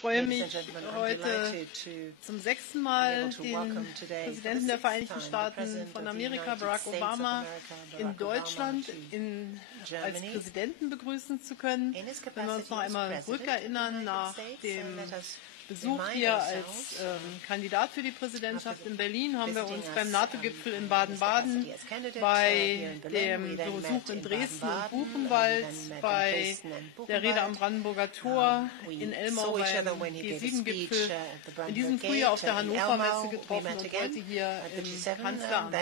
Ich freue mich, heute zum 6. Mal den Präsidenten der Vereinigten Staaten von Amerika, Barack Obama, in Deutschland als Präsidenten begrüßen zu können. Wenn wir uns noch einmal zurückerinnern, nach dem Besuch hier als Kandidat für die Präsidentschaft in Berlin haben wir uns beim NATO-Gipfel in Baden-Baden, bei dem Besuch in Dresden und Buchenwald, bei der Rede am Brandenburger Tor, in Elmau beim G7-Gipfel, in diesem Frühjahr auf der Hannover Messe getroffen und heute hier im Kanzleramt.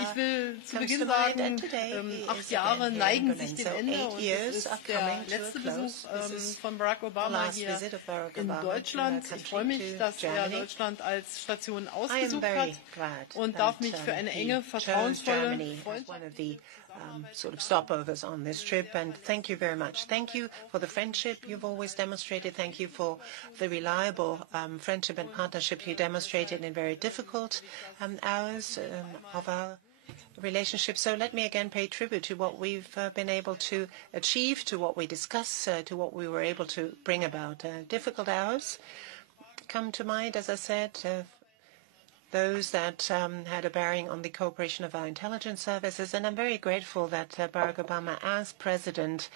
Ich will zu Beginn sagen, 8 Jahre neigen sich dem Ende und es ist der letzte Besuch von Barack Obama hier in Deutschland. Ich freue mich, dass er Deutschland als Station ausgesucht hat und darf mich für eine enge, vertrauensvolle Freundschaft sort of stopovers on this trip, and thank you very much. Thank you for the friendship you've always demonstrated. Thank you for the reliable friendship and partnership you demonstrated in very difficult hours of our relationship. So let me again pay tribute to what we've been able to achieve, to what we discuss, to what we were able to bring about. Difficult hours come to mind, as I said, those that had a bearing on the cooperation of our intelligence services. And I'm very grateful that Barack Obama, as president,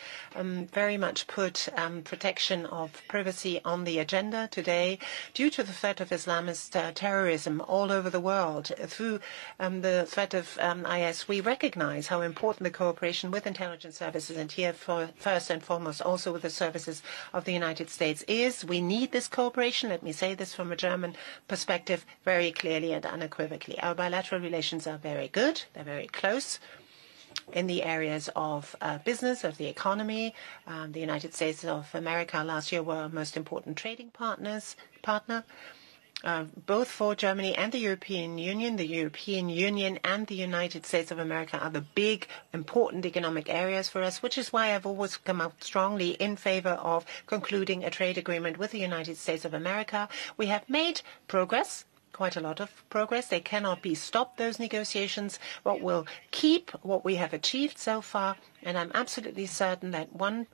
very much put protection of privacy on the agenda today due to the threat of Islamist terrorism all over the world. Through the threat of IS, we recognize how important the cooperation with intelligence services, and here first and foremost also with the services of the United States, is. We need this cooperation. Let me say this from a German perspective very clearly and unequivocally. Our bilateral relations are very good. They're very close in the areas of business, of the economy. The United States of America last year were our most important trading partner, both for Germany and the European Union. The European Union and the United States of America are the big, important economic areas for us, which is why I've always come out strongly in favor of concluding a trade agreement with the United States of America. We have made progress. Quite a lot of progress. They cannot be stopped, those negotiations, but we'll keep what we have achieved so far, and I'm absolutely certain that one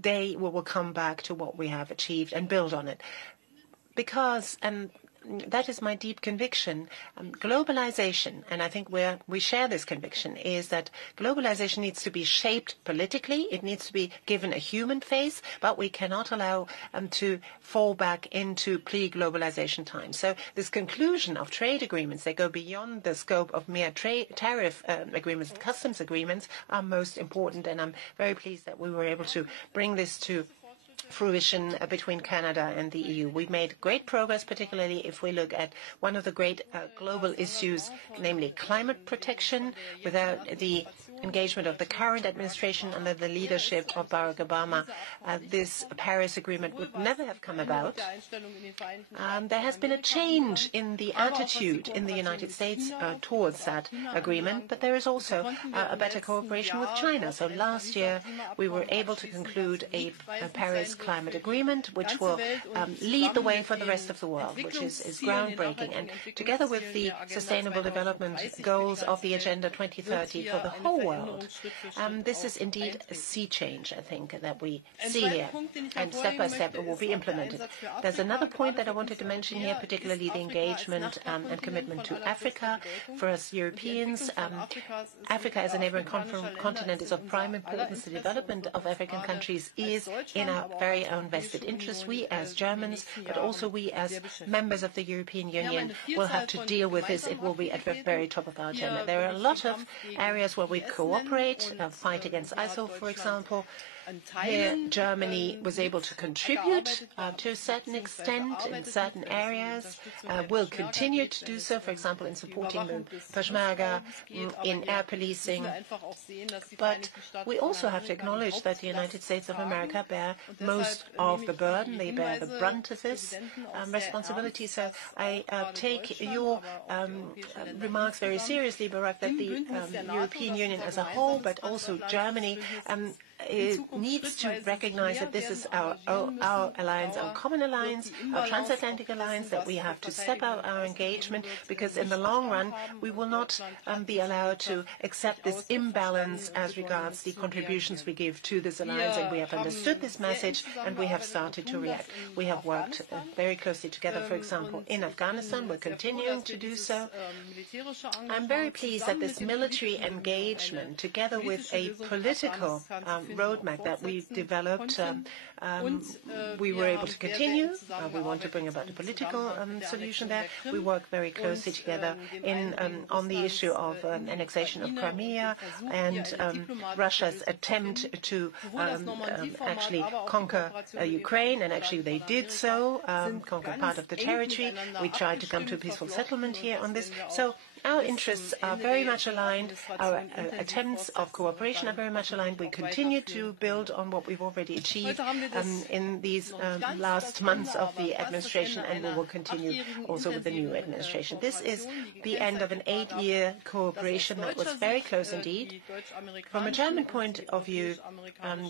day we will come back to what we have achieved and build on it. Because, and that is my deep conviction, globalization, and I think we share this conviction, is that globalization needs to be shaped politically. It needs to be given a human face, but we cannot allow to fall back into pre-globalization times. So this conclusion of trade agreements that go beyond the scope of mere tariff agreements and customs agreements are most important, and I'm very pleased that we were able to bring this to fruition between Canada and the EU. We've made great progress, particularly if we look at one of the great global issues, namely climate protection. Without the engagement of the current administration under the leadership of Barack Obama, this Paris Agreement would never have come about. There has been a change in the attitude in the United States towards that agreement, but there is also a better cooperation with China. So last year we were able to conclude a Paris climate agreement, which will lead the way for the rest of the world, which is groundbreaking. And together with the Sustainable Development Goals of the Agenda 2030 for the whole world, this is indeed a sea change, I think, that we see here. And step by step it will be implemented. There's another point that I wanted to mention here, particularly the engagement and commitment to Africa. For us Europeans, Africa as a neighboring continent is of prime importance. The development of African countries is in our very own vested interest. We as Germans, but also we as members of the European Union will have to deal with this. It will be at the very top of our agenda. There are a lot of areas where we cooperate, fight against ISIL, for example. Here, Germany was able to contribute to a certain extent in certain areas, will continue to do so, for example, in supporting the Peshmerga, in air policing. But we also have to acknowledge that the United States of America bear most of the burden. They bear the brunt of this responsibility. So I take your remarks very seriously, Barack, that the European Union as a whole, but also Germany, needs to recognize that this is our alliance, our common alliance, our transatlantic alliance, that we have to step up our engagement, because in the long run we will not be allowed to accept this imbalance as regards the contributions we give to this alliance, and we have understood this message and we have started to react. We have worked very closely together, for example, in Afghanistan. We're continuing to do so. I'm very pleased that this military engagement, together with a political roadmap that we developed, we were able to continue. We want to bring about a political solution there. We work very closely together on the issue of annexation of Crimea and Russia's attempt to actually conquer Ukraine, and actually they did so, conquer part of the territory. We tried to come to a peaceful settlement here on this. So our interests are very much aligned. Our attempts of cooperation are very much aligned. We continue to build on what we've already achieved in these last months of the administration, and we will continue also with the new administration. This is the end of an 8-year cooperation that was very close indeed. From a German point of view,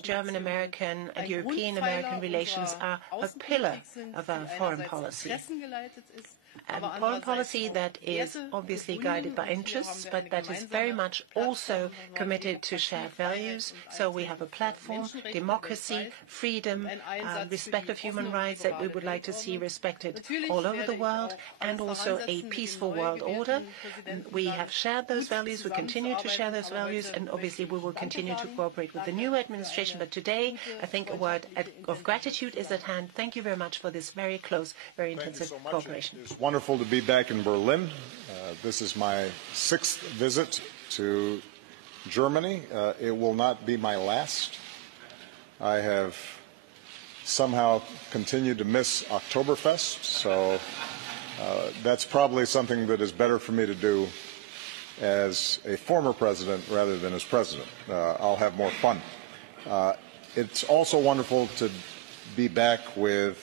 German-American and European-American relations are a pillar of our foreign policy. A foreign policy that is obviously guided by interests, but that is very much also committed to shared values. So we have a platform, democracy, freedom, respect of human rights that we would like to see respected all over the world, and also a peaceful world order. We have shared those values, we continue to share those values, and obviously we will continue to cooperate with the new administration. But today, I think a word of gratitude is at hand. Thank you very much for this very close, very intensive cooperation. It's wonderful to be back in Berlin. This is my 6th visit to Germany. It will not be my last. I have somehow continued to miss Oktoberfest, so that's probably something that is better for me to do as a former president rather than as president. I'll have more fun. It's also wonderful to be back with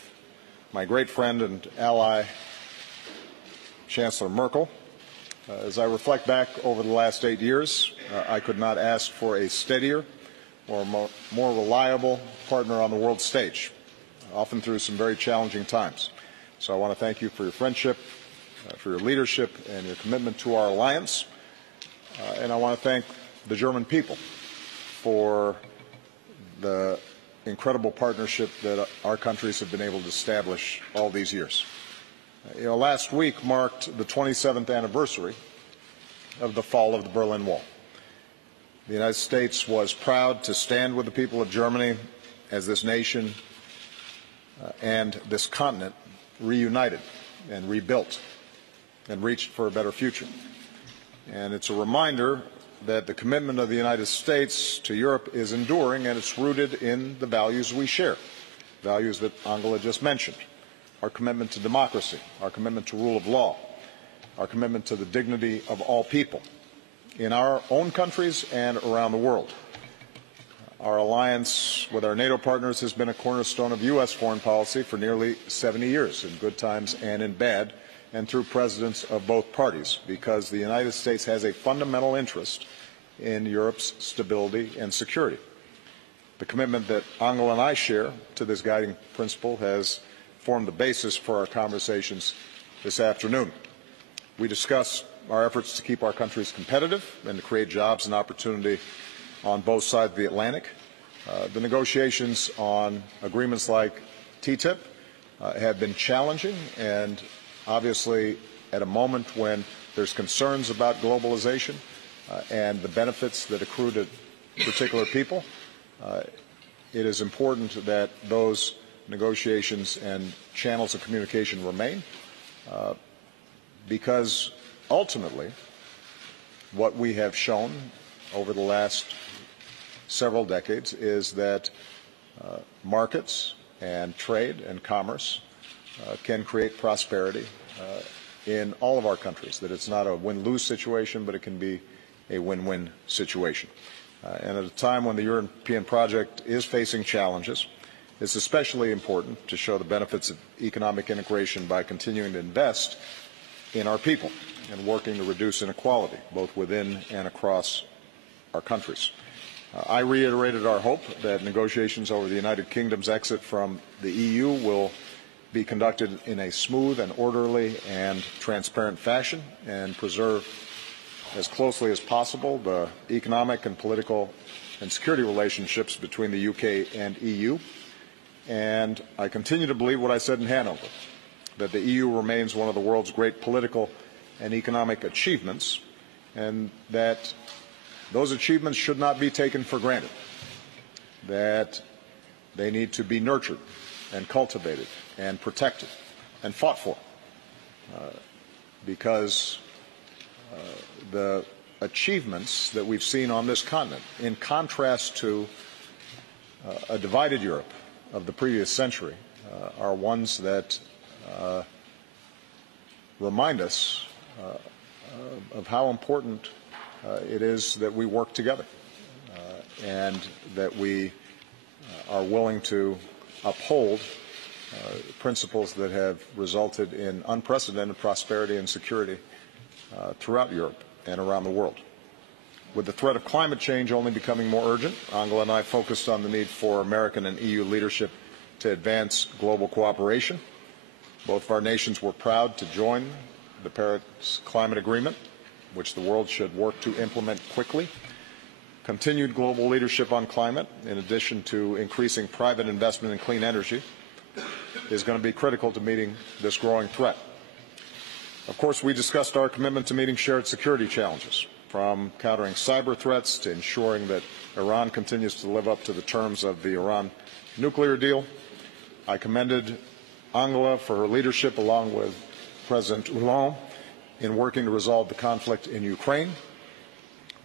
my great friend and ally, Chancellor Merkel. As I reflect back over the last 8 years, I could not ask for a steadier or more reliable partner on the world stage, often through some very challenging times. So I want to thank you for your friendship, for your leadership, and your commitment to our alliance. And I want to thank the German people for the incredible partnership that our countries have been able to establish all these years. Last week marked the 27th anniversary of the fall of the Berlin Wall. The United States was proud to stand with the people of Germany as this nation and this continent reunited and rebuilt and reached for a better future. And it's a reminder that the commitment of the United States to Europe is enduring, and it's rooted in the values we share, values that Angela just mentioned. Our commitment to democracy, our commitment to rule of law, our commitment to the dignity of all people in our own countries and around the world. Our alliance with our NATO partners has been a cornerstone of U.S. foreign policy for nearly 70 years, in good times and in bad, and through presidents of both parties, because the United States has a fundamental interest in Europe's stability and security. The commitment that Angela and I share to this guiding principle has formed the basis for our conversations this afternoon. We discuss our efforts to keep our countries competitive and to create jobs and opportunity on both sides of the Atlantic. The negotiations on agreements like TTIP have been challenging, and obviously at a moment when there's concerns about globalization and the benefits that accrue to particular people, it is important that those negotiations and channels of communication remain, because ultimately what we have shown over the last several decades is that markets and trade and commerce can create prosperity in all of our countries, that it's not a win-lose situation, but it can be a win-win situation. And at a time when the European project is facing challenges, it's especially important to show the benefits of economic integration by continuing to invest in our people and working to reduce inequality, both within and across our countries. I reiterated our hope that negotiations over the United Kingdom's exit from the EU will be conducted in a smooth and orderly and transparent fashion and preserve as closely as possible the economic and political and security relationships between the UK and EU. And I continue to believe what I said in Hanover, that the EU remains one of the world's great political and economic achievements, and that those achievements should not be taken for granted, that they need to be nurtured and cultivated and protected and fought for, because the achievements that we've seen on this continent, in contrast to a divided Europe of the previous century, are ones that remind us of how important it is that we work together and that we are willing to uphold principles that have resulted in unprecedented prosperity and security throughout Europe and around the world. With the threat of climate change only becoming more urgent, Angela and I focused on the need for American and EU leadership to advance global cooperation. Both of our nations were proud to join the Paris Climate Agreement, which the world should work to implement quickly. Continued global leadership on climate, in addition to increasing private investment in clean energy, is going to be critical to meeting this growing threat. Of course, we discussed our commitment to meeting shared security challenges, from countering cyber threats to ensuring that Iran continues to live up to the terms of the Iran nuclear deal. I commended Angela for her leadership, along with President Hollande, in working to resolve the conflict in Ukraine.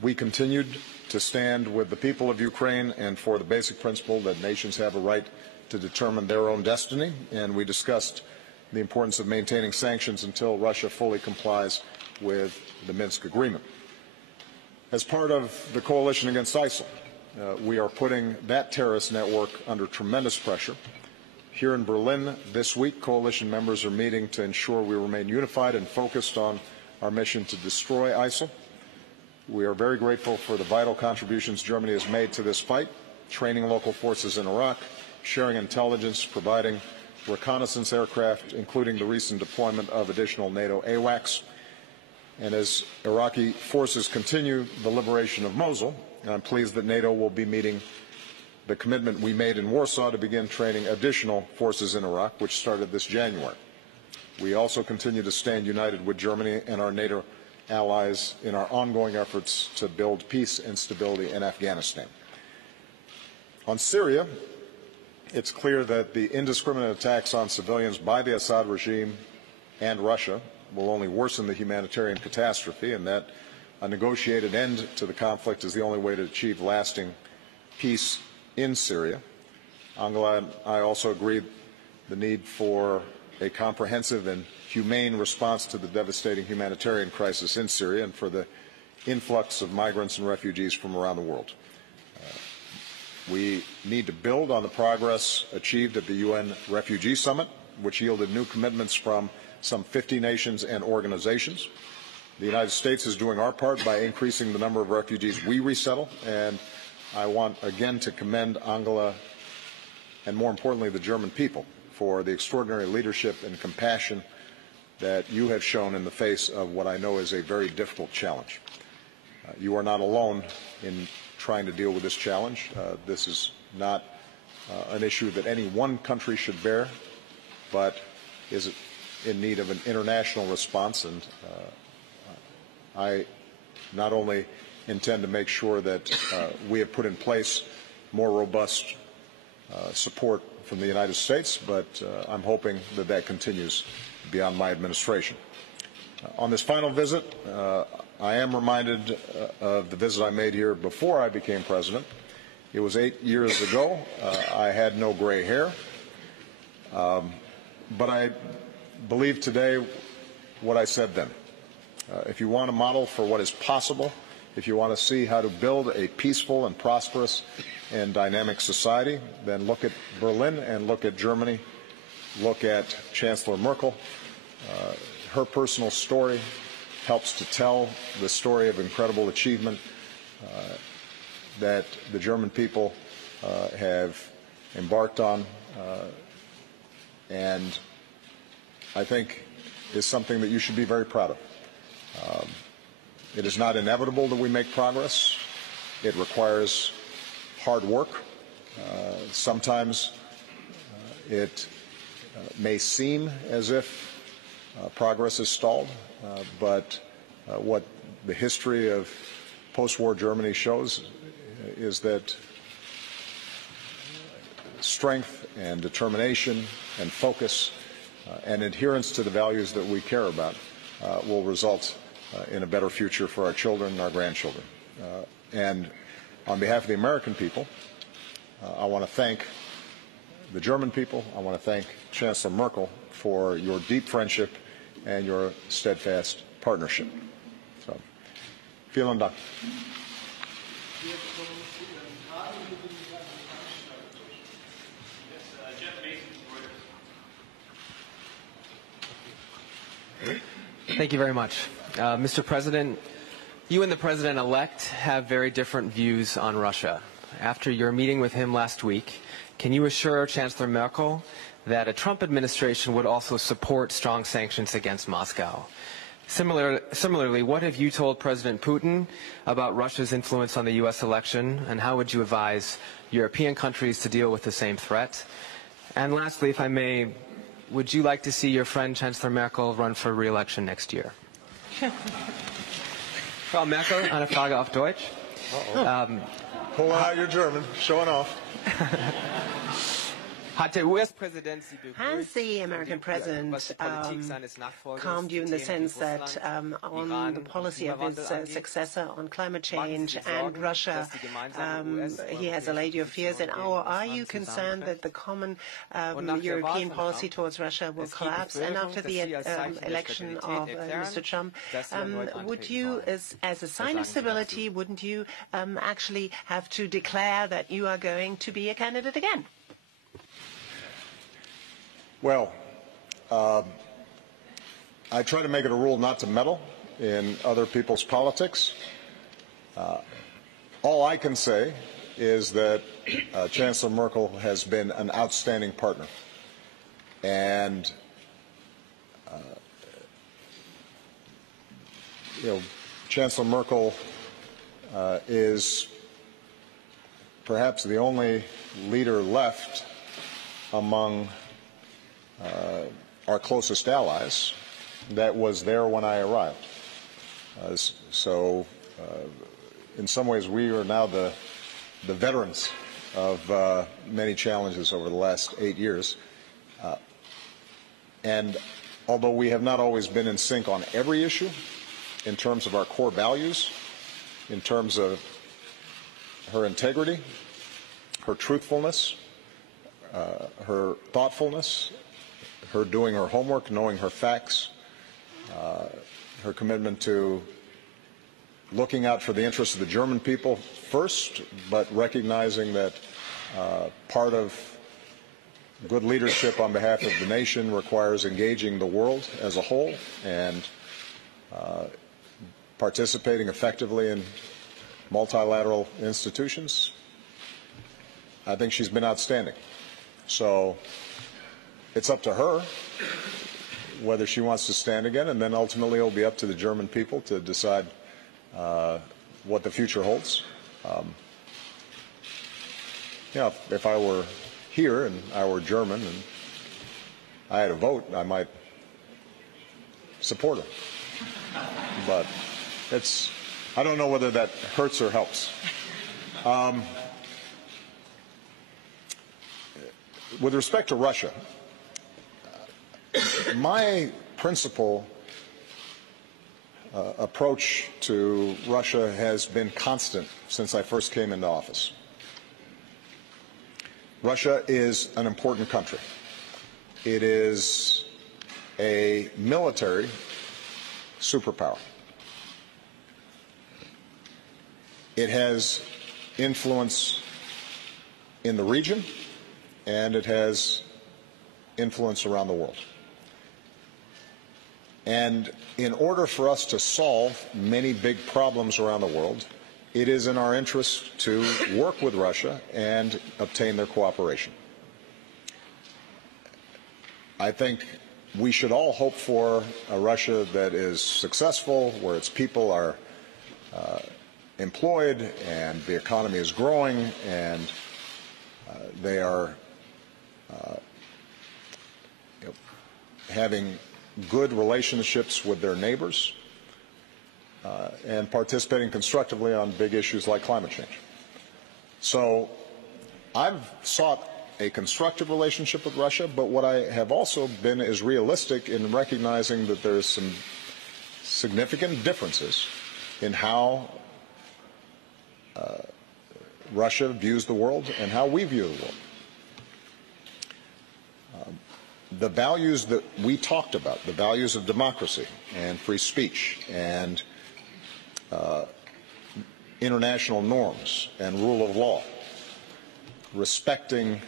We continued to stand with the people of Ukraine and for the basic principle that nations have a right to determine their own destiny, and we discussed the importance of maintaining sanctions until Russia fully complies with the Minsk agreement. As part of the coalition against ISIL, we are putting that terrorist network under tremendous pressure. Here in Berlin this week, coalition members are meeting to ensure we remain unified and focused on our mission to destroy ISIL. We are very grateful for the vital contributions Germany has made to this fight, training local forces in Iraq, sharing intelligence, providing reconnaissance aircraft, including the recent deployment of additional NATO AWACS. And as Iraqi forces continue the liberation of Mosul, I'm pleased that NATO will be meeting the commitment we made in Warsaw to begin training additional forces in Iraq, which started this January. We also continue to stand united with Germany and our NATO allies in our ongoing efforts to build peace and stability in Afghanistan. On Syria, it's clear that the indiscriminate attacks on civilians by the Assad regime and Russia will only worsen the humanitarian catastrophe, and that a negotiated end to the conflict is the only way to achieve lasting peace in Syria. Angela and I also agreed the need for a comprehensive and humane response to the devastating humanitarian crisis in Syria and for the influx of migrants and refugees from around the world. We need to build on the progress achieved at the UN Refugee Summit, which yielded new commitments from some 50 nations and organizations. The United States is doing our part by increasing the number of refugees we resettle, and I want again to commend Angela and, more importantly, the German people for the extraordinary leadership and compassion that you have shown in the face of what I know is a very difficult challenge. You are not alone in trying to deal with this challenge. This is not an issue that any one country should bear, but is in need of an international response, and I not only intend to make sure that we have put in place more robust support from the United States, but I'm hoping that that continues beyond my administration. On this final visit, I am reminded of the visit I made here before I became president. It was 8 years ago. I had no gray hair, but I believe today what I said then. If you want a model for what is possible, if you want to see how to build a peaceful and prosperous and dynamic society, then look at Berlin and look at Germany. Look at Chancellor Merkel. Her personal story helps to tell the story of incredible achievement that the German people have embarked on, and I think is something that you should be very proud of. It is not inevitable that we make progress. It requires hard work. Sometimes it may seem as if progress is stalled, but what the history of post-war Germany shows is that strength and determination and focus and adherence to the values that we care about will result in a better future for our children and our grandchildren. And on behalf of the American people, I want to thank the German people. I want to thank Chancellor Merkel for your deep friendship and your steadfast partnership. So, vielen Dank. Thank you very much. Mr. President, you and the President-elect have very different views on Russia. After your meeting with him last week, can you assure Chancellor Merkel that a Trump administration would also support strong sanctions against Moscow? Similarly, what have you told President Putin about Russia's influence on the U.S. election, and how would you advise European countries to deal with the same threat? And lastly, if I may, would you like to see your friend Chancellor Merkel run for re-election next year? Frau Merkel, eine Frage auf Deutsch. Pulling out your German, showing off. Hat der US-Präsident Sie Has the American president calmed you in the sense that on the policy of his successor on climate change and Russia, he has allayed your fears? And are you concerned that the common European policy towards Russia will collapse? And after the election of Mr. Trump, would you, as a sign of stability, wouldn't you actually have to declare that you are going to be a candidate again? Well, I try to make it a rule not to meddle in other people's politics. All I can say is that Chancellor Merkel has been an outstanding partner. And, Chancellor Merkel is perhaps the only leader left among our closest allies that was there when I arrived. In some ways, we are now the veterans of many challenges over the last 8 years. And although we have not always been in sync on every issue, in terms of our core values, in terms of her integrity, her truthfulness, her thoughtfulness, her doing her homework, knowing her facts, her commitment to looking out for the interests of the German people first, but recognizing that part of good leadership on behalf of the nation requires engaging the world as a whole and participating effectively in multilateral institutions. I think she's been outstanding. So it's up to her whether she wants to stand again, and then ultimately it will be up to the German people to decide what the future holds. If I were here and I were German and I had a vote, I might support her. But I don't know whether that hurts or helps. With respect to Russia, my principal approach to Russia has been constant since I first came into office. Russia is an important country. It is a military superpower. It has influence in the region, and it has influence around the world. And in order for us to solve many big problems around the world, it is in our interest to work with Russia and obtain their cooperation. I think we should all hope for a Russia that is successful, where its people are employed and the economy is growing and they are having good relationships with their neighbors and participating constructively on big issues like climate change. So I've sought a constructive relationship with Russia, but what I have also been is realistic in recognizing that there's some significant differences in how Russia views the world and how we view the world. The values that we talked about, the values of democracy and free speech and international norms and rule of law, respecting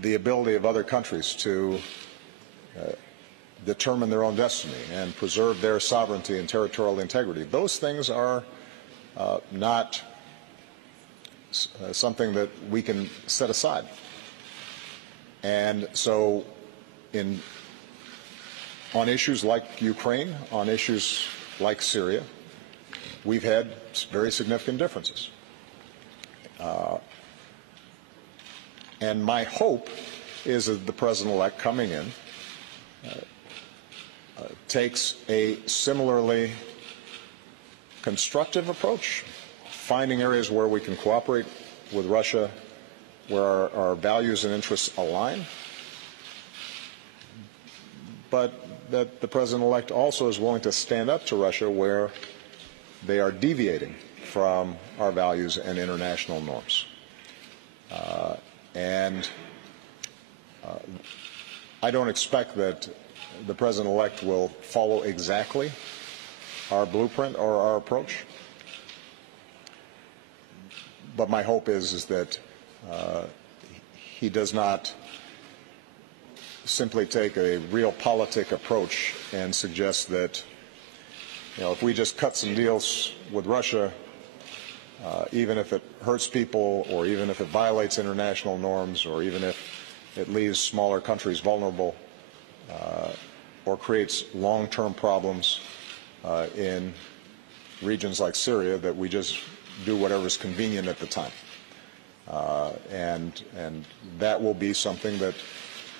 the ability of other countries to determine their own destiny and preserve their sovereignty and territorial integrity. Those things are not something that we can set aside. And so on issues like Ukraine, on issues like Syria, we've had very significant differences. And my hope is that the President-elect coming in takes a similarly constructive approach, finding areas where we can cooperate with Russia, where our values and interests align, but that the President-elect also is willing to stand up to Russia where they are deviating from our values and international norms. I don't expect that the President-elect will follow exactly our blueprint or our approach, but my hope is that he does not simply take a realpolitik approach and suggest that, if we just cut some deals with Russia, even if it hurts people or even if it violates international norms or even if it leaves smaller countries vulnerable or creates long-term problems in regions like Syria, that we just do whatever is convenient at the time. And that will be something that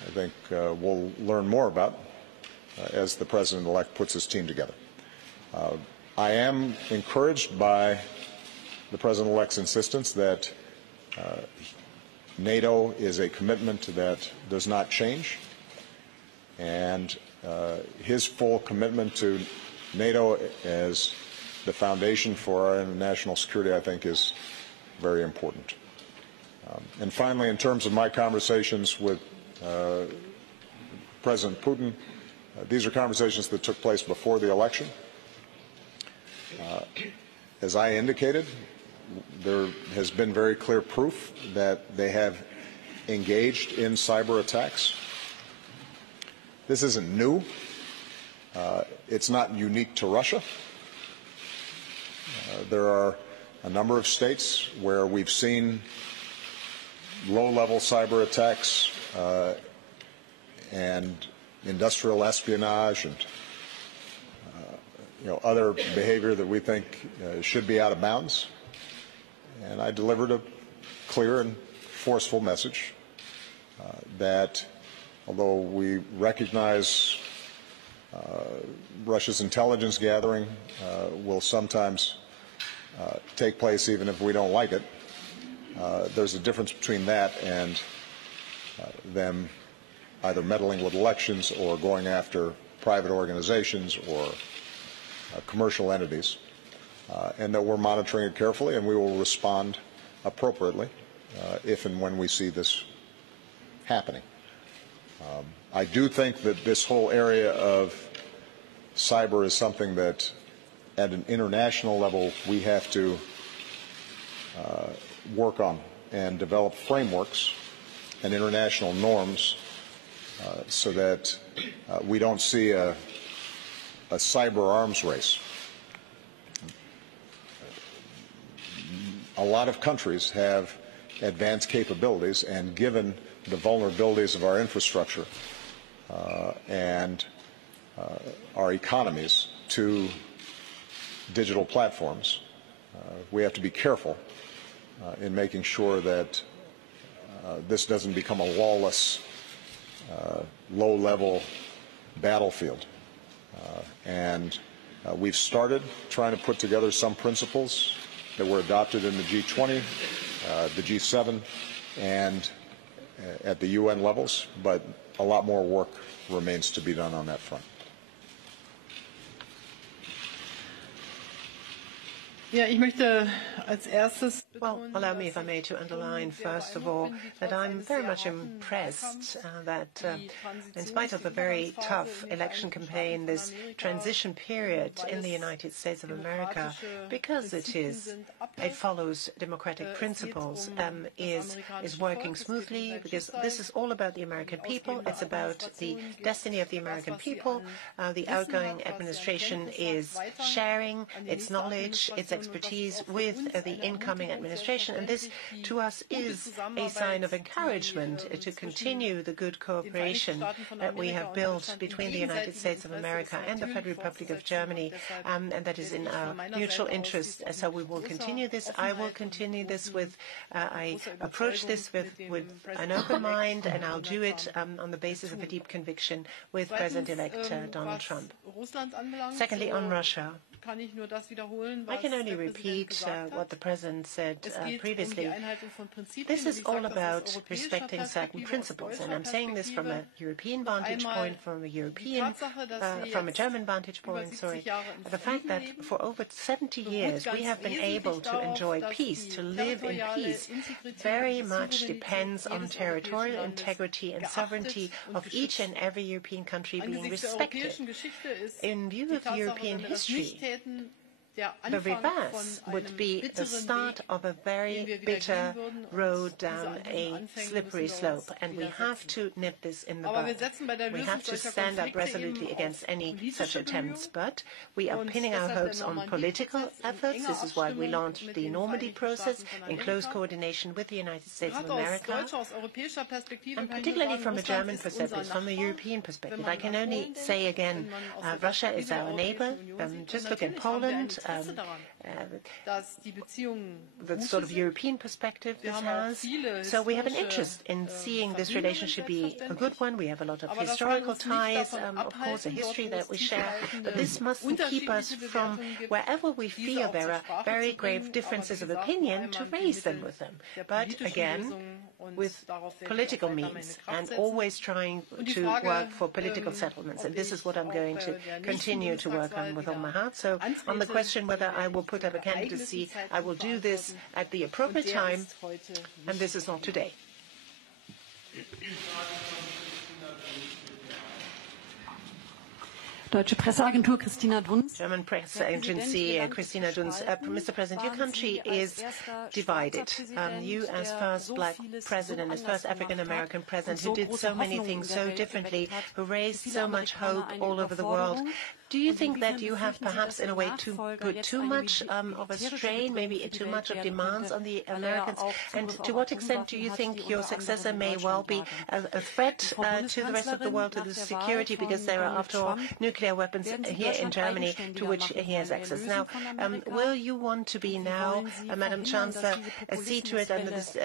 I think we'll learn more about as the President-elect puts his team together. I am encouraged by the President-elect's insistence that NATO is a commitment that does not change, and his full commitment to NATO as the foundation for our international security, I think, is very important. And finally, in terms of my conversations with President Putin, these are conversations that took place before the election. As I indicated, there has been very clear proof that they have engaged in cyber attacks. This isn't new. It's not unique to Russia. There are a number of states where we've seen low-level cyber attacks and industrial espionage and other behavior that we think should be out of bounds. And I delivered a clear and forceful message that although we recognize Russia's intelligence gathering will sometimes take place even if we don't like it, there's a difference between that and them either meddling with elections or going after private organizations or commercial entities, and that we're monitoring it carefully, and we will respond appropriately if and when we see this happening. I do think that this whole area of cyber is something that at an international level we have to work on and develop frameworks and international norms so that we don't see a cyber arms race. a lot of countries have advanced capabilities, and given the vulnerabilities of our infrastructure and our economies to digital platforms, we have to be careful in making sure that this doesn't become a lawless, low-level battlefield. We've started trying to put together some principles that were adopted in the G20, the G7, and at the UN levels, but a lot more work remains to be done on that front. Ja, ich möchte als erstes Well, allow me, if I may, to underline, first of all, that I'm very much impressed that in spite of a very tough election campaign, this transition period in the United States of America, because it follows democratic principles, is working smoothly, because this is all about the American people. It's about the destiny of the American people. The outgoing administration is sharing its knowledge, its expertise with the incoming administration, and this to us is a sign of encouragement to continue the good cooperation that we have built between the United States of America and the Federal Republic of Germany, and that is in our mutual interest. So we will continue this. I will continue this with, I approach this with an open mind, and I'll do it on the basis of a deep conviction with President-elect Donald Trump. Secondly, on Russia, I can only repeat what the President said previously. This is all about respecting certain principles, and I'm saying this from a European vantage point, from a German vantage point, sorry. The fact that for over 70 years we have been able to enjoy peace, to live in peace, very much depends on territorial integrity and sovereignty of each and every European country being respected. In view of European history, the reverse would be the start of a very bitter road down a slippery slope, and we have to nip this in the bud. We have to stand up resolutely against any such attempts, but we are pinning our hopes on political efforts. This is why we launched the Normandy process in close coordination with the United States of America, and particularly from a German perspective, from a European perspective. I can only say again, Russia is our neighbor. Just look at Poland. The sort of European perspective this has. So we have an interest in seeing this relationship be a good one. We have a lot of historical ties, of course, a history that we share. But this mustn't keep us from, wherever we feel there are very grave differences of opinion, to raise them with them. But again, with political means, and always trying to work for political settlements. And this is what I'm going to continue to work on with all my heart. So on the question whether I will put up a candidacy, I will do this at the appropriate time, and this is not today. Deutsche Presseagentur, Christina Dunz. German press agency, Christina Dunz. Mr. President, your country is divided. You, as first black president, as first African-American president, who did so many things so differently, who raised so much hope all over the world, do you think that you have perhaps, in a way, put too much of a strain, maybe too much of demands on the Americans? And to what extent do you think your successor may well be a threat to the rest of the world, to the security, because there are, after all, nuclear weapons here in Germany to which he has access? Now, will you want to be now, Madam Chancellor, see to it under this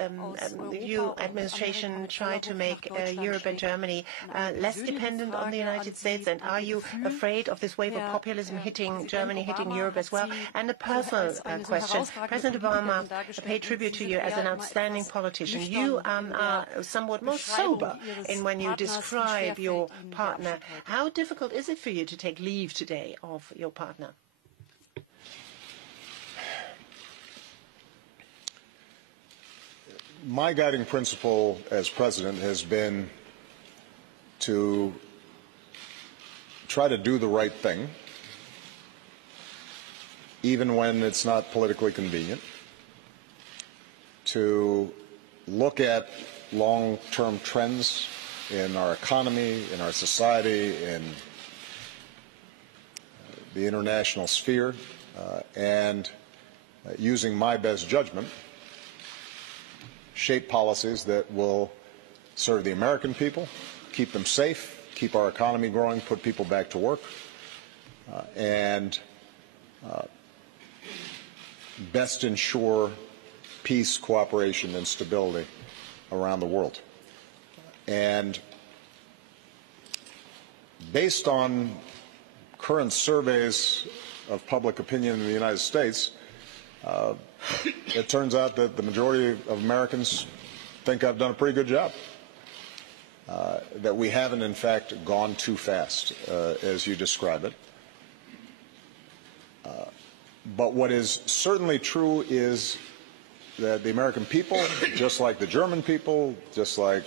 new administration, try to make Europe and Germany less dependent on the United States? And are you afraid of this wave of populism hitting Germany, hitting Europe as well? And a personal question. President Obama paid tribute to you as an outstanding politician. You are somewhat more sober in when you describe your partner. How difficult is it for you to take leave today of your partner? My guiding principle as president has been to try to do the right thing, even when it's not politically convenient, to look at long-term trends in our economy, in our society, in the international sphere, and using my best judgment, shape policies that will serve the American people, keep them safe, keep our economy growing, put people back to work, and best ensure peace, cooperation, and stability around the world. And based on current surveys of public opinion in the United States, it turns out that the majority of Americans think I've done a pretty good job, that we haven't, in fact, gone too fast, as you describe it. But what is certainly true is that the American people, just like the German people, just like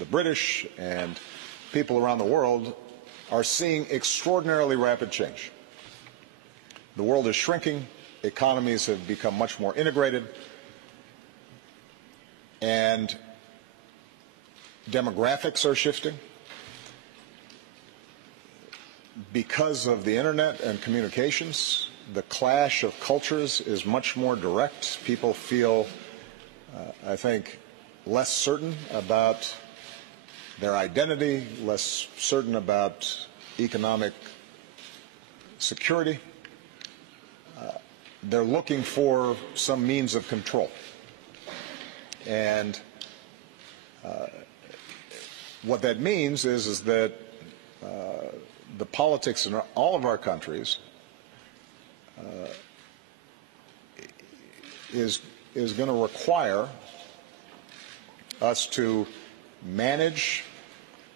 the British and people around the world, are seeing extraordinarily rapid change. The world is shrinking, economies have become much more integrated, and demographics are shifting. Because of the internet and communications, the clash of cultures is much more direct. People feel, I think, less certain about their identity, less certain about economic security. They're looking for some means of control. And what that means is that the politics in all of our countries is going to require us to manage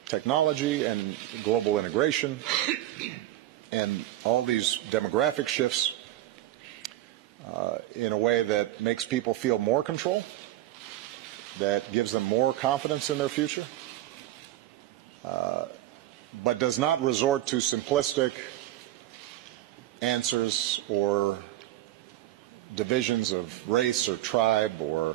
technology and global integration and all these demographic shifts in a way that makes people feel more control, that gives them more confidence in their future, but does not resort to simplistic answers or divisions of race or tribe or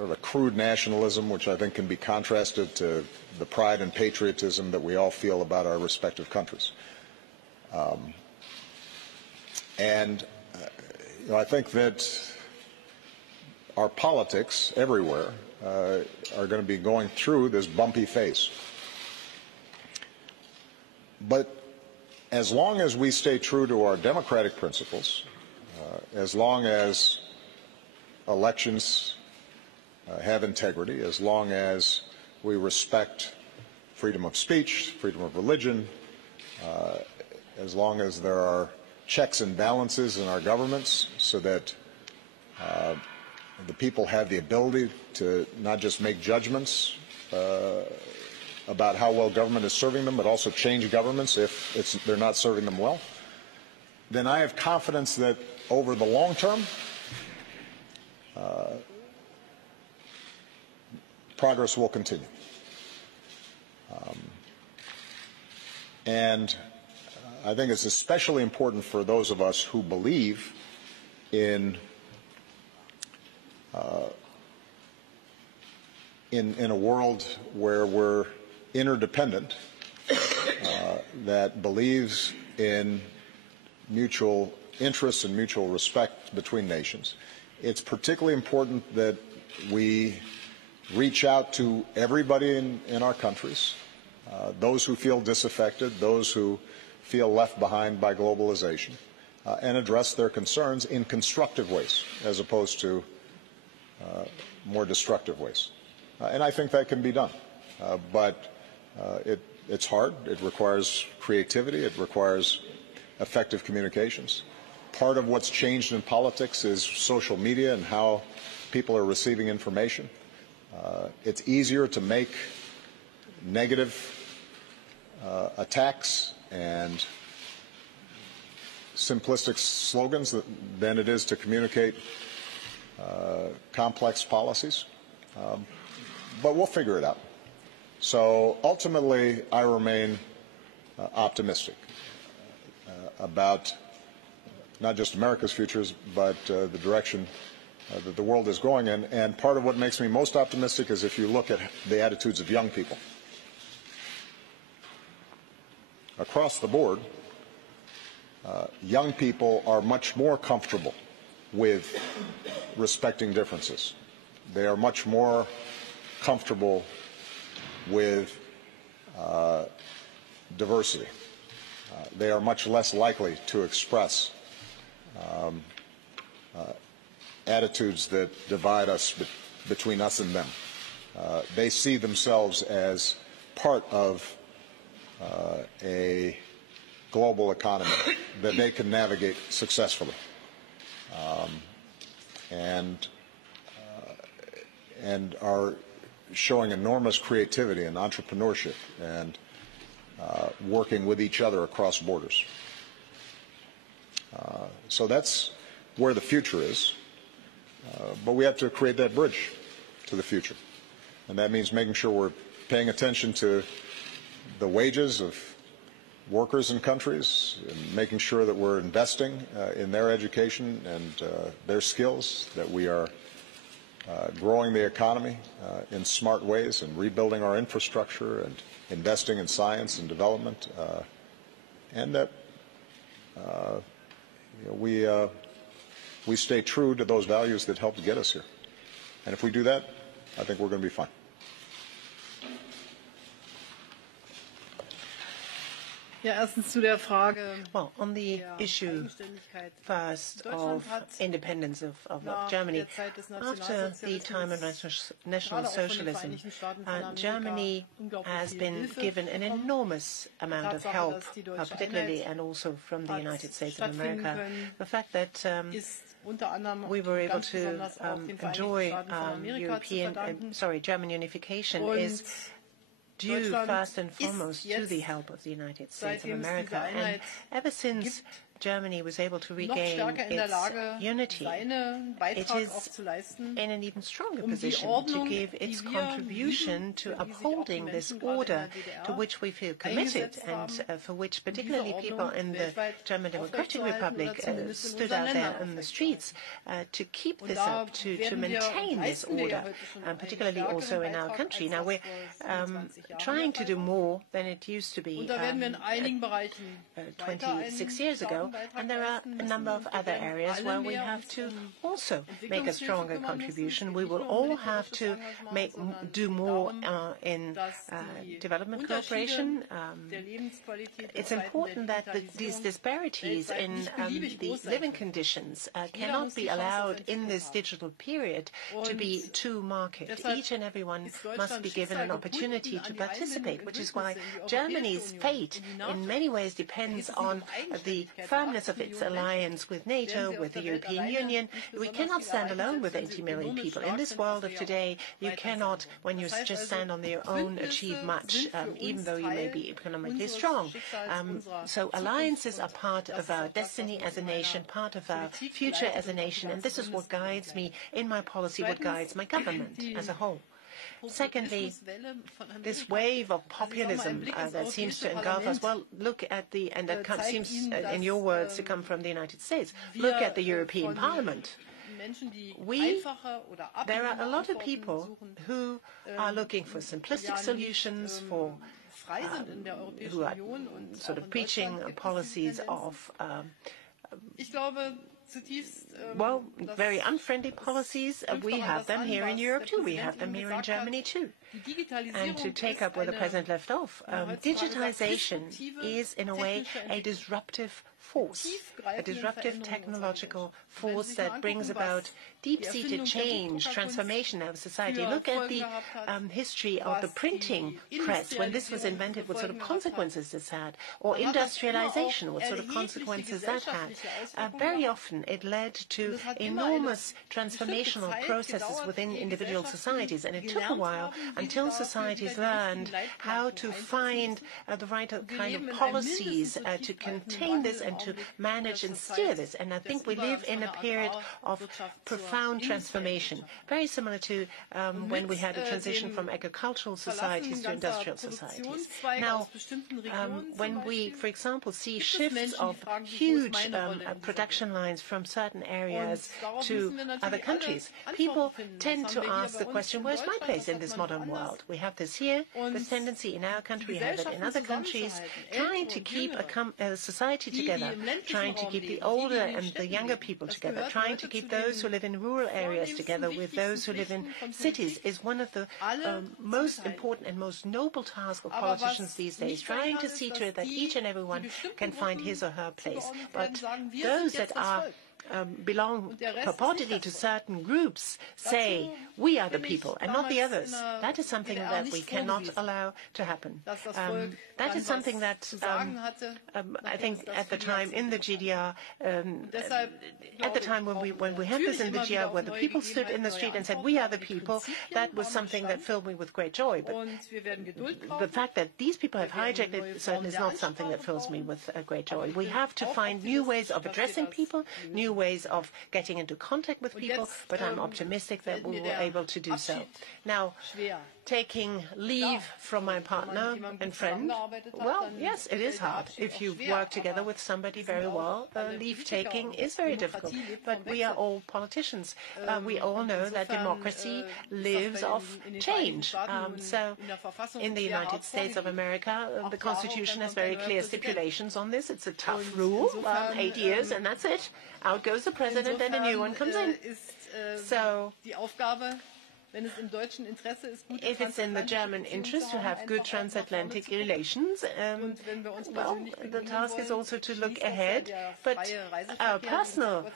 a crude nationalism, which I think can be contrasted to the pride and patriotism that we all feel about our respective countries. I think that our politics everywhere are going to be going through this bumpy phase. But as long as we stay true to our democratic principles, as long as elections have integrity, as long as we respect freedom of speech, freedom of religion, as long as there are checks and balances in our governments so that the people have the ability to not just make judgments about how well government is serving them, but also change governments if they're not serving them well, then I have confidence that over the long term, progress will continue. And I think it's especially important for those of us who believe in a world where we're interdependent, that believes in mutual interests and mutual respect between nations. It's particularly important that we reach out to everybody in our countries, those who feel disaffected, those who feel left behind by globalization, and address their concerns in constructive ways as opposed to more destructive ways. And I think that can be done. But it's hard. It requires creativity. It requires effective communications. Part of what's changed in politics is social media and how people are receiving information. It's easier to make negative attacks and simplistic slogans than it is to communicate complex policies. But we'll figure it out. So ultimately, I remain optimistic about not just America's futures, but the direction that the world is going in. And part of what makes me most optimistic is if you look at the attitudes of young people. Across the board, young people are much more comfortable with respecting differences. They are much more comfortable with diversity. They are much less likely to express attitudes that divide us between us and them. They see themselves as part of a global economy that they can navigate successfully, and are showing enormous creativity and entrepreneurship and working with each other across borders. So that's where the future is, but we have to create that bridge to the future, and that means making sure we're paying attention to the wages of workers in countries, and making sure that we're investing in their education and their skills, that we are growing the economy in smart ways and rebuilding our infrastructure and investing in science and development, and that we stay true to those values that helped get us here. And if we do that, I think we're going to be fine. Well, on the issue first of independence of Germany, after the time of National Socialism, Germany has been given an enormous amount of help, particularly and also from the United States of America. The fact that we were able to enjoy German unification is due first and foremost to the help of the United States of America. And ever since Germany was able to regain its unity, it is in an even stronger position to give its contribution to upholding this order to which we feel committed, and for which particularly people in the German Democratic Republic stood out there in the streets to keep this up, to maintain this order, and particularly also in our country. Now we're trying to do more than it used to be 26 years ago. And there are a number of other areas where we have to also make a stronger contribution. We will all have to do more in development cooperation. It's important that these disparities in the living conditions cannot be allowed in this digital period to be too marked. Each and everyone must be given an opportunity to participate, which is why Germany's fate in many ways depends on the firmness of its alliance with NATO, with the European Union. We cannot stand alone with 80 million people. In this world of today, you cannot, when you just stand on your own, achieve much, even though you may be economically strong. So alliances are part of our destiny as a nation, part of our future as a nation, and this is what guides me in my policy, what guides my government as a whole. Secondly, this wave of populism that seems to engulf us, well, look at and that seems, in your words, to come from the United States. Look at the European Parliament. There are a lot of people who are looking for simplistic solutions, who are sort of preaching policies of well, very unfriendly policies. We have them here in Europe too. We have them here in Germany too. And to take up where the President left off, digitization is in a way a disruptive force, a disruptive technological force that brings about deep-seated change, transformation of society. Look at the history of the printing press. When this was invented, what sort of consequences this had, or industrialization, what sort of consequences that had. Very often it led to enormous transformational processes within individual societies, and it took a while until societies learned how to find the right kind of policies to contain this and to manage and steer this. And I think we live in a period of profound transformation, very similar to when we had a transition from agricultural societies to industrial societies. Now, when we, for example, see shifts of huge production lines from certain areas to other countries, people tend to ask the question, where's my place in this modern world? We have this here, this tendency in our country, we have it in other countries, trying to keep a society together trying to keep the older and the younger people together, trying to keep those who live in rural areas together with those who live in cities is one of the most important and most noble tasks of politicians these days, trying to see to it that each and everyone can find his or her place. But those that are belong purportedly to certain groups say we are the people and not the others. That is something that we cannot allow to happen. That is something that I think at the time in the GDR, at the time when we had this in the GDR, where the people stood in the street and said we are the people, that was something that filled me with great joy. But the fact that these people have hijacked it certainly is not something that fills me with great joy. We have to find new ways of addressing people, new ways of getting into contact with people, but I'm optimistic that we will be able to do so. Now, taking leave from my partner and friend, well, yes, it is hard. If you've worked together with somebody very well, leave-taking is very difficult. But we are all politicians. We all know that democracy lives off change. So in the United States of America, the Constitution has very clear stipulations on this. It's a tough rule, 8 years, and that's it. Out goes the president and a new one comes in. So if it's in the German interest to have good transatlantic relations, well, the task is also to look ahead. But our personal,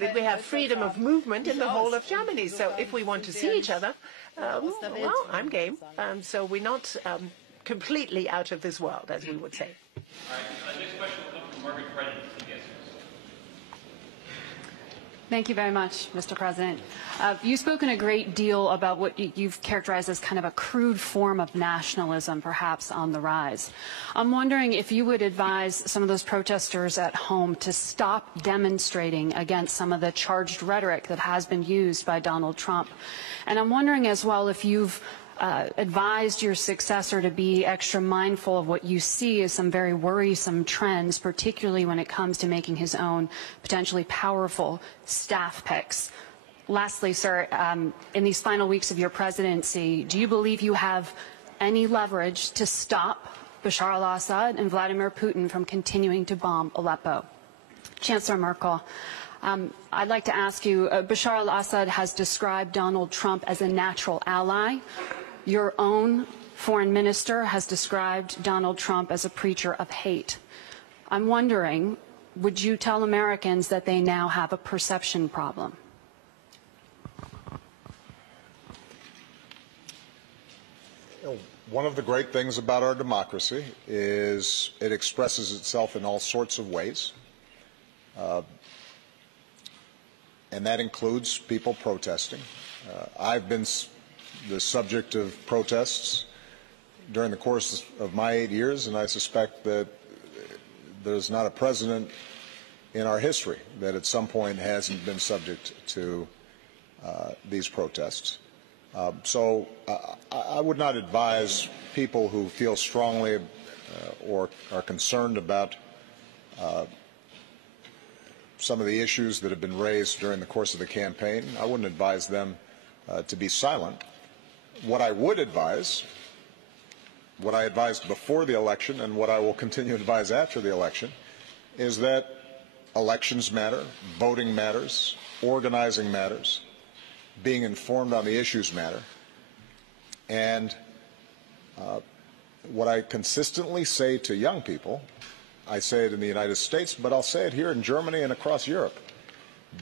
we have freedom of movement in the whole of Germany. So if we want to see each other, well, I'm game. So we're not completely out of this world, as we would say. All right. Next question will come from Margaret Brennan. Thank you very much, Mr. President. You've spoken a great deal about what you've characterized as kind of a crude form of nationalism, perhaps on the rise. I'm wondering if you would advise some of those protesters at home to stop demonstrating against some of the charged rhetoric that has been used by Donald Trump. And I'm wondering as well if you've advised your successor to be extra mindful of what you see as some very worrisome trends, particularly when it comes to making his own potentially powerful staff picks. Lastly, sir, in these final weeks of your presidency, do you believe you have any leverage to stop Bashar al-Assad and Vladimir Putin from continuing to bomb Aleppo? Chancellor Merkel, I'd like to ask you, Bashar al-Assad has described Donald Trump as a natural ally. Your own foreign minister has described Donald Trump as a preacher of hate. I'm wondering, would you tell Americans that they now have a perception problem? One of the great things about our democracy is it expresses itself in all sorts of ways. And that includes people protesting. I've been the subject of protests during the course of my 8 years, and I suspect that there's not a president in our history that at some point hasn't been subject to these protests. So I would not advise people who feel strongly or are concerned about some of the issues that have been raised during the course of the campaign. I wouldn't advise them to be silent. What I would advise, what I advised before the election and what I will continue to advise after the election, is that elections matter, voting matters, organizing matters, being informed on the issues matter. And what I consistently say to young people, I say it in the United States, but I'll say it here in Germany and across Europe,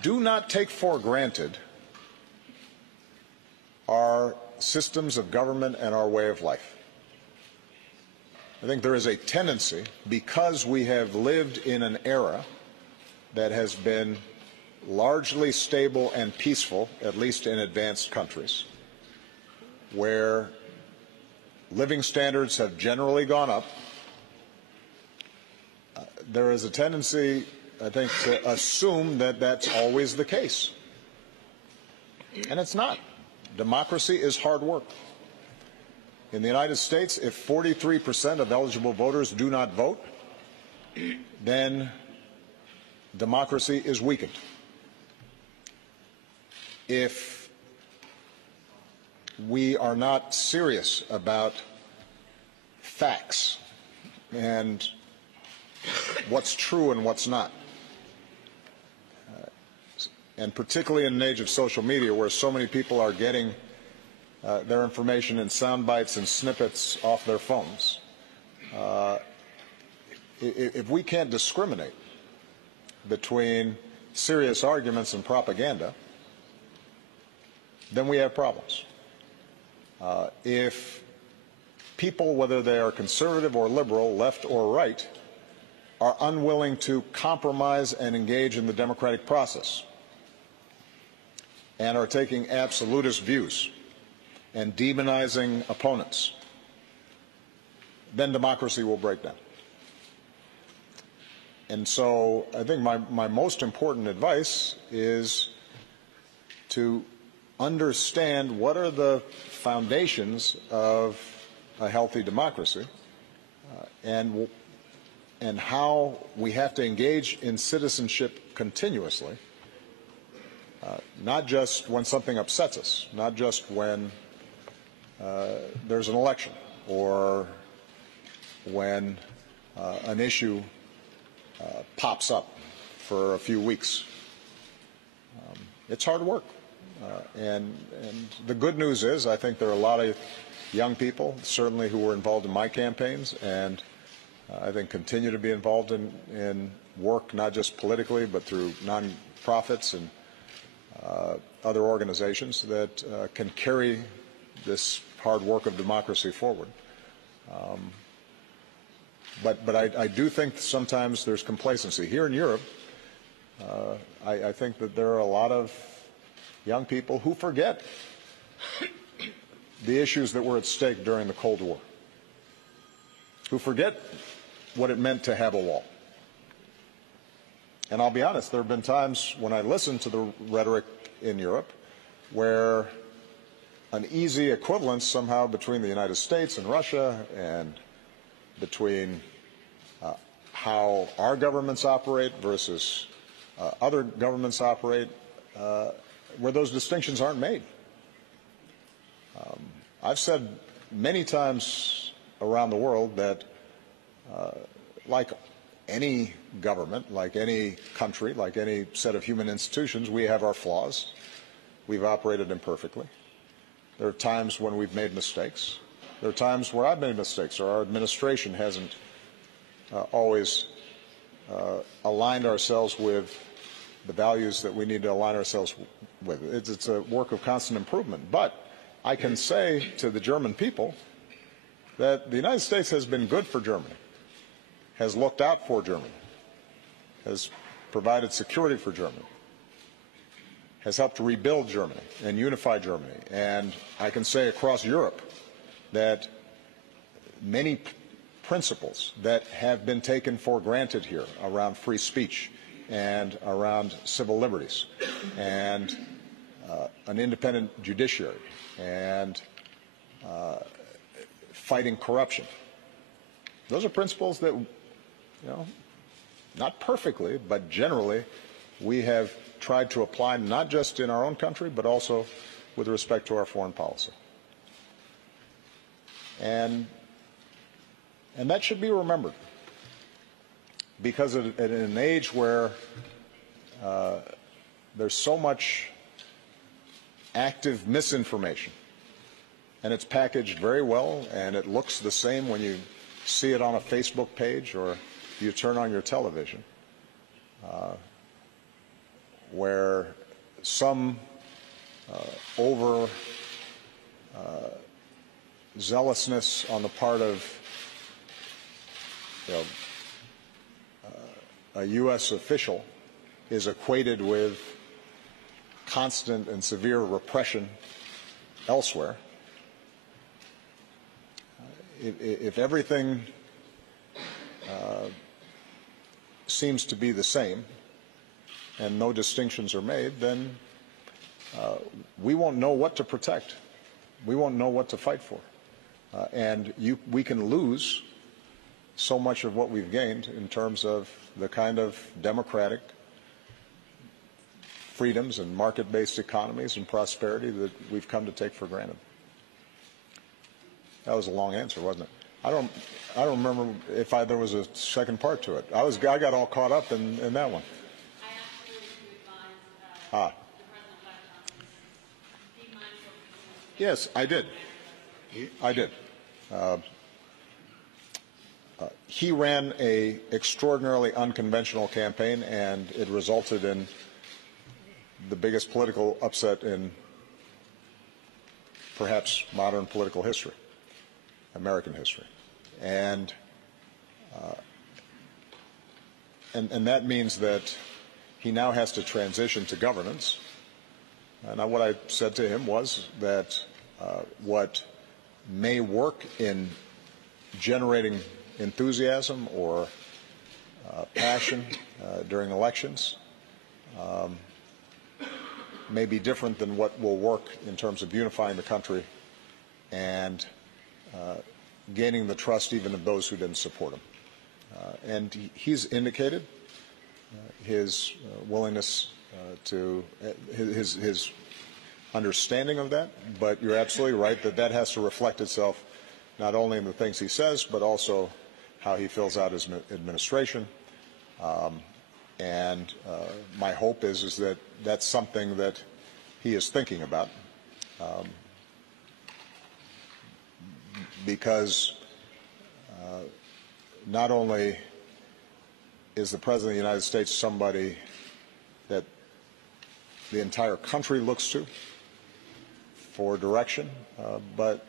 do not take for granted our systems of government and our way of life. I think there is a tendency, because we have lived in an era that has been largely stable and peaceful, at least in advanced countries, where living standards have generally gone up, there is a tendency, I think, to assume that that's always the case. And it's not. Democracy is hard work. In the United States, if 43% of eligible voters do not vote, then democracy is weakened. If we are not serious about facts and what's true and what's not. And particularly in an age of social media where so many people are getting their information in sound bites and snippets off their phones. If we can't discriminate between serious arguments and propaganda, then we have problems. If people, whether they are conservative or liberal, left or right, are unwilling to compromise and engage in the democratic process and are taking absolutist views and demonizing opponents, then democracy will break down. And so I think my most important advice is to understand what are the foundations of a healthy democracy and how we have to engage in citizenship continuously, not just when something upsets us, not just when there's an election or when an issue pops up for a few weeks. It's hard work. And the good news is I think there are a lot of young people, certainly who were involved in my campaigns, and I think continue to be involved in work, not just politically, but through nonprofits and other organizations that can carry this hard work of democracy forward. But I do think sometimes there's complacency. Here in Europe, I think that there are a lot of young people who forget the issues that were at stake during the Cold War, who forget what it meant to have a wall. And I'll be honest, there have been times when I listen to the rhetoric in Europe where an easy equivalence somehow between the United States and Russia and between how our governments operate versus other governments operate, where those distinctions aren't made. I've said many times around the world that like any government, like any country, like any set of human institutions, we have our flaws. We've operated imperfectly. There are times when we've made mistakes. There are times where I've made mistakes or our administration hasn't always aligned ourselves with the values that we need to align ourselves with. It's a work of constant improvement. But I can say to the German people that the United States has been good for Germany, has looked out for Germany, has provided security for Germany, has helped to rebuild Germany and unify Germany. And I can say across Europe that many principles that have been taken for granted here around free speech and around civil liberties and an independent judiciary and fighting corruption. Those are principles that, not perfectly, but generally we have tried to apply not just in our own country, but also with respect to our foreign policy. And that should be remembered, because at an age where there's so much active misinformation, and it's packaged very well, and it looks the same when you see it on a Facebook page or you turn on your television, where some over zealousness on the part of a U.S. official is equated with constant and severe repression elsewhere. If everything seems to be the same and no distinctions are made, then we won't know what to protect. We won't know what to fight for. And we can lose so much of what we've gained in terms of the kind of democratic freedoms and market-based economies and prosperity that we've come to take for granted. That was a long answer, wasn't it? I don't remember if there was a second part to it. I got all caught up in that one. I asked you to advise the president-elect on Yes, I did. I did. He ran an extraordinarily unconventional campaign, and it resulted in the biggest political upset in perhaps modern political history, American history. And that means that he now has to transition to governance. And what I said to him was that what may work in generating enthusiasm or passion during elections may be different than what will work in terms of unifying the country and gaining the trust even of those who didn't support him. And he's indicated his willingness to his understanding of that, but you're absolutely right that has to reflect itself not only in the things he says, but also how he fills out his administration. And my hope is that that's something that he is thinking about, because not only is the President of the United States somebody that the entire country looks to for direction, but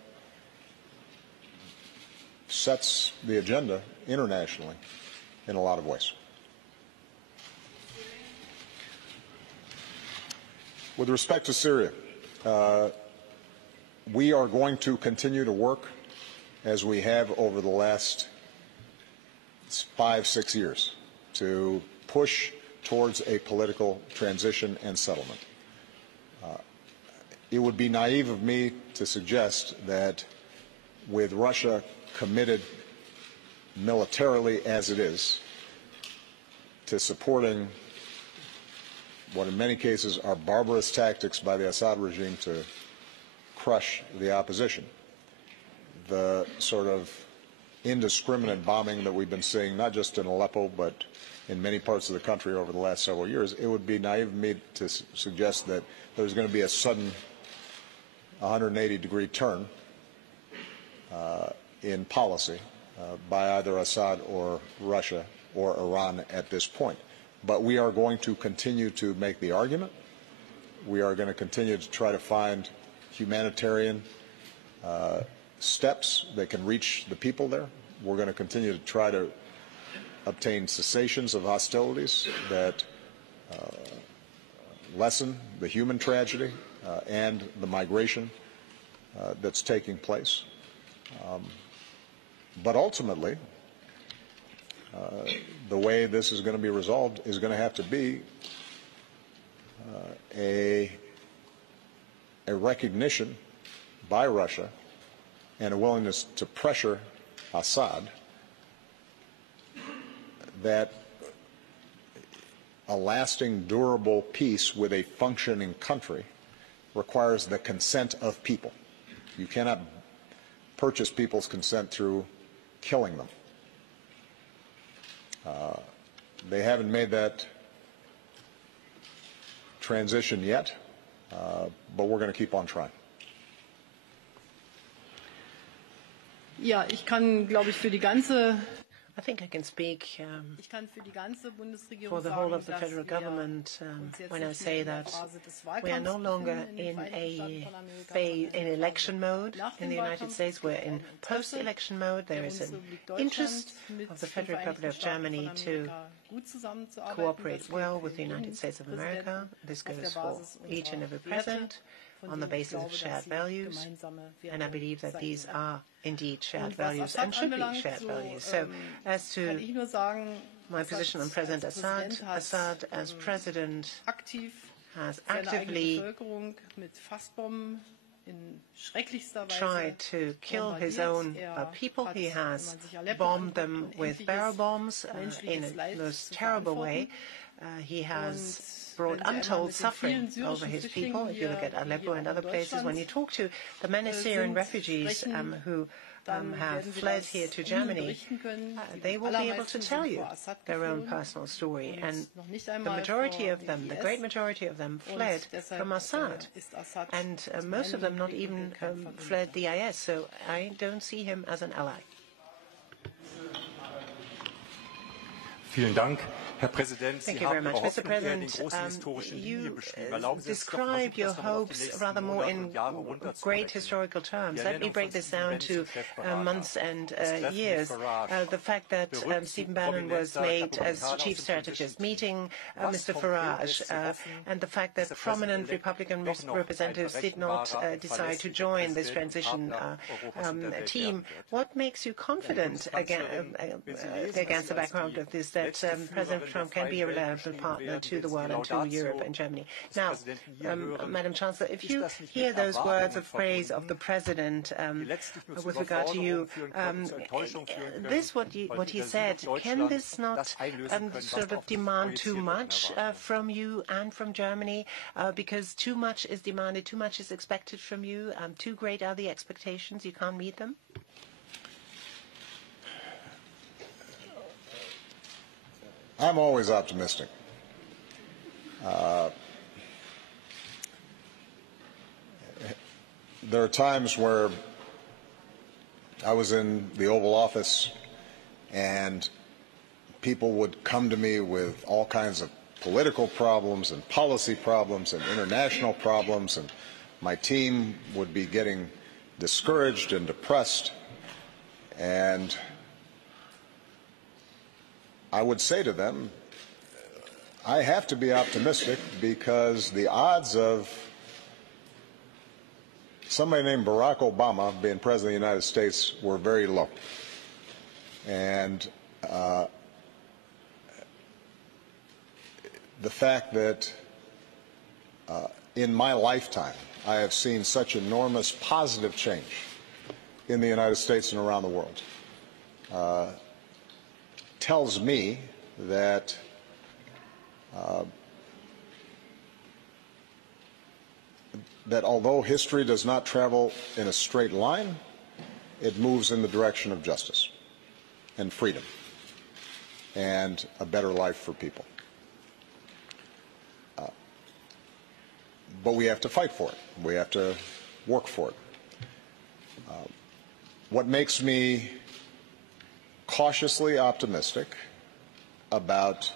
sets the agenda internationally in a lot of ways. With respect to Syria, we are going to continue to work as we have over the last 5-6 years to push towards a political transition and settlement. It would be naive of me to suggest that with Russia committed militarily as it is to supporting what in many cases are barbarous tactics by the Assad regime to crush the opposition, the sort of indiscriminate bombing that we've been seeing, not just in Aleppo, but in many parts of the country over the last several years, it would be naive of me to suggest that there's going to be a sudden 180-degree turn in policy by either Assad or Russia or Iran at this point. But we are going to continue to make the argument. We are going to continue to try to find humanitarian steps that can reach the people there. We're going to continue to try to obtain cessations of hostilities that lessen the human tragedy and the migration that's taking place. But ultimately, the way this is going to be resolved is going to have to be a recognition by Russia and a willingness to pressure Assad that a lasting, durable peace with a functioning country requires the consent of people. You cannot purchase people's consent through killing them. They haven't made that transition yet, but we're going to keep on trying. Ja, ich kann, glaube ich, für die ganze I think I can speak for the whole of the federal government when I say that we are no longer in an election mode in the United States. We're in post-election mode. There is an interest of the Federal Republic of Germany to cooperate well with the United States of America. This goes for each and every president on the basis of shared values, and I believe that these are indeed shared values and should be shared values. So as to my position on President Assad, Assad as president has actively tried to kill his own people. He has bombed them with barrel bombs in a most terrible way. He has brought untold suffering over his people. If you look at Aleppo and other places, when you talk to the many Syrian refugees who have fled here to Germany, they will be able to tell you their own personal story. And the majority of them, the great majority of them, fled from Assad. And most of them not even fled the IS. So I don't see him as an ally. Vielen Dank. Herr Präsident, Thank you very much, Mr. President. You describe your hopes rather more in great historical terms. Let me break this down to months and years. The fact that Stephen Bannon was made as chief strategist, meeting Mr. Farage, and the fact that prominent Republican representatives did not decide to join this transition team. What makes you confident against the background of this that President Trump can be a reliable partner to the world and to Europe and Germany? Now, Madam Chancellor, if you hear those words of praise of the President with regard to you, what he said, can this not sort of demand too much from you and from Germany? Because too much is demanded, too much is expected from you, too great are the expectations, you can't meet them? I'm always optimistic. There are times where I was in the Oval Office and people would come to me with all kinds of political problems and policy problems and international problems, and my team would be getting discouraged and depressed, and I would say to them, I have to be optimistic because the odds of somebody named Barack Obama being president of the United States were very low. And the fact that in my lifetime I have seen such enormous positive change in the United States and around the world tells me that that although history does not travel in a straight line, it moves in the direction of justice and freedom and a better life for people. But we have to fight for it. We have to work for it. What makes me cautiously optimistic about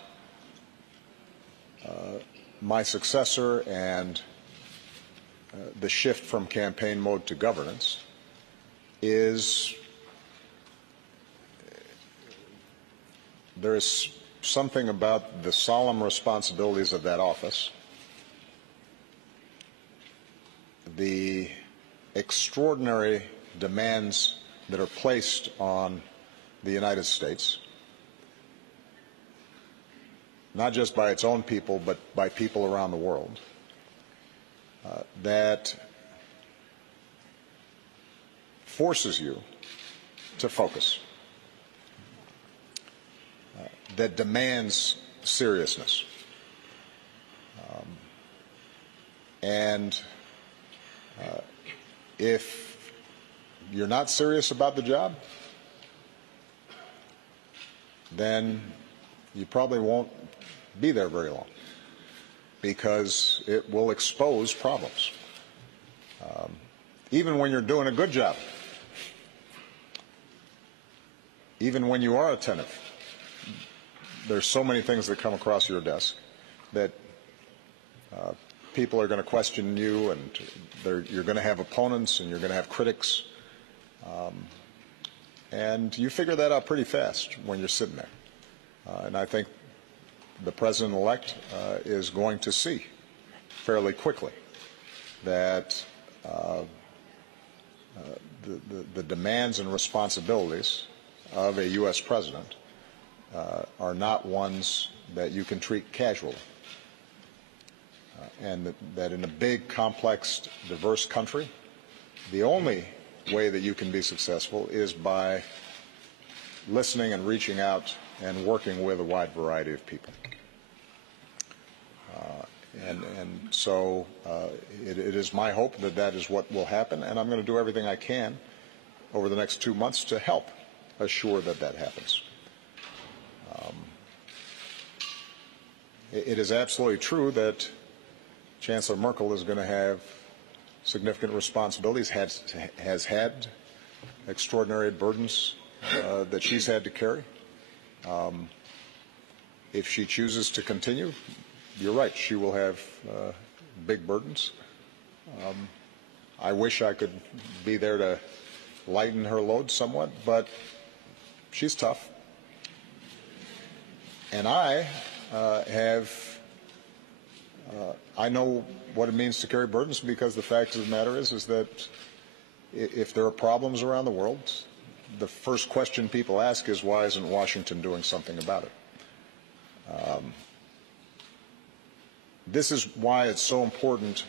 my successor and the shift from campaign mode to governance is there is something about the solemn responsibilities of that office, the extraordinary demands that are placed on the United States, not just by its own people, but by people around the world, that forces you to focus, that demands seriousness. And if you're not serious about the job, then you probably won't be there very long, because it will expose problems. Even when you're doing a good job, even when you are attentive, there's so many things that come across your desk that people are going to question you, and you're going to have opponents and you're going to have critics. And you figure that out pretty fast when you're sitting there. And I think the President-elect is going to see fairly quickly that the demands and responsibilities of a U.S. President are not ones that you can treat casually. And that in a big, complex, diverse country, the only way that you can be successful is by listening and reaching out and working with a wide variety of people. And so it is my hope that that is what will happen, and I'm going to do everything I can over the next 2 months to help assure that that happens. It is absolutely true that Chancellor Merkel is going to have significant responsibilities, has had extraordinary burdens that she's had to carry. If she chooses to continue, you're right, she will have big burdens. I wish I could be there to lighten her load somewhat, but she's tough. And I I know what it means to carry burdens, because the fact of the matter is that if there are problems around the world, the first question people ask is, why isn't Washington doing something about it? This is why it's so important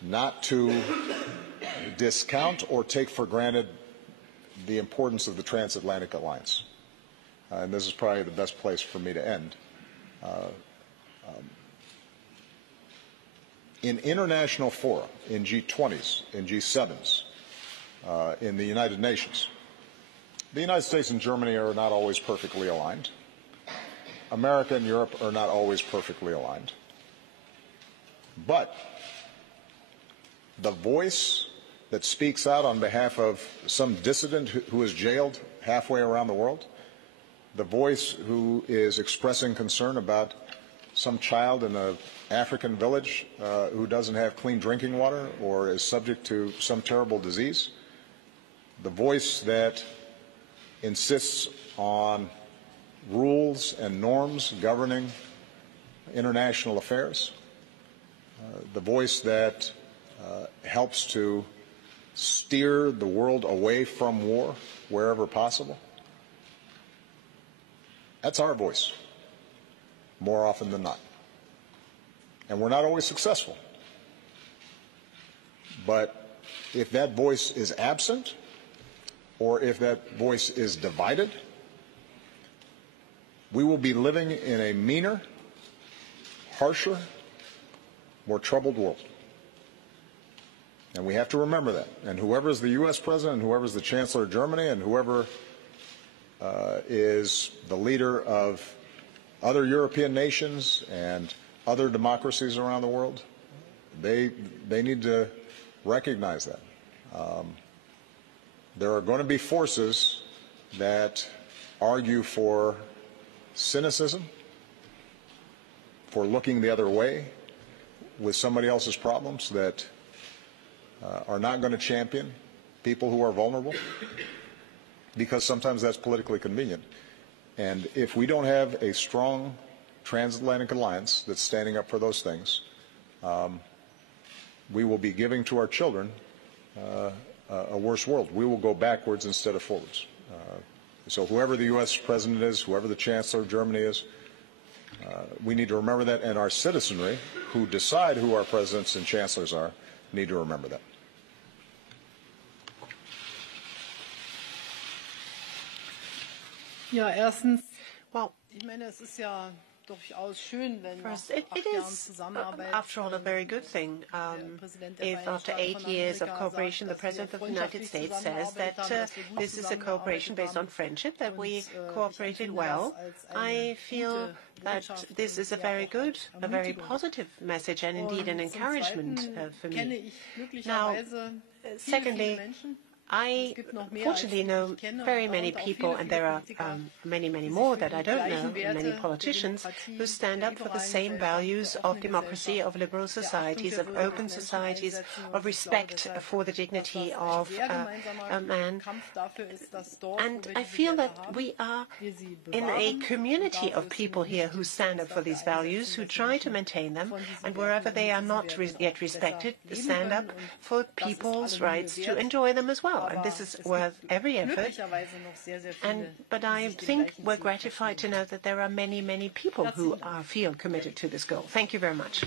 not to discount or take for granted the importance of the transatlantic alliance. And this is probably the best place for me to end. In international fora, in G20s, in G7s, in the United Nations, the United States and Germany are not always perfectly aligned. America and Europe are not always perfectly aligned. But the voice that speaks out on behalf of some dissident who is jailed halfway around the world, the voice who is expressing concern about some child in an African village who doesn't have clean drinking water or is subject to some terrible disease, the voice that insists on rules and norms governing international affairs, the voice that helps to steer the world away from war wherever possible. That's our voice, more often than not. And we're not always successful. But if that voice is absent, or if that voice is divided, we will be living in a meaner, harsher, more troubled world. And we have to remember that. And whoever is the U.S. president, and whoever is the Chancellor of Germany, and whoever is the leader of other European nations and other democracies around the world, they need to recognize that. There are going to be forces that argue for cynicism, for looking the other way with somebody else's problems, that are not going to champion people who are vulnerable, because sometimes that's politically convenient. And if we don't have a strong transatlantic alliance that's standing up for those things, we will be giving to our children a worse world. We will go backwards instead of forwards. So whoever the U.S. president is, whoever the Chancellor of Germany is, we need to remember that, and our citizenry, who decide who our presidents and chancellors are, need to remember that. Ja, erstens, Well, ich meine, es ist ja durchaus schön, wenn nach first, it 8 Jahren is, Zusammenarbeit after all, a very good thing if after 8 years of cooperation, the President of the United States says that this is a cooperation based on friendship, that we cooperated well. I feel that this is a very good, a very positive message, and indeed an encouragement for me. Now, secondly, I fortunately know very many people, and there are many, many more that I don't know, many politicians who stand up for the same values of democracy, of liberal societies, of open societies, of respect for the dignity of a man. And I feel that we are in a community of people here who stand up for these values, who try to maintain them, and wherever they are not yet respected, stand up for people's rights to enjoy them as well. And this is worth every effort. But I think we're gratified to know that there are many, many people who feel committed to this goal. Thank you very much.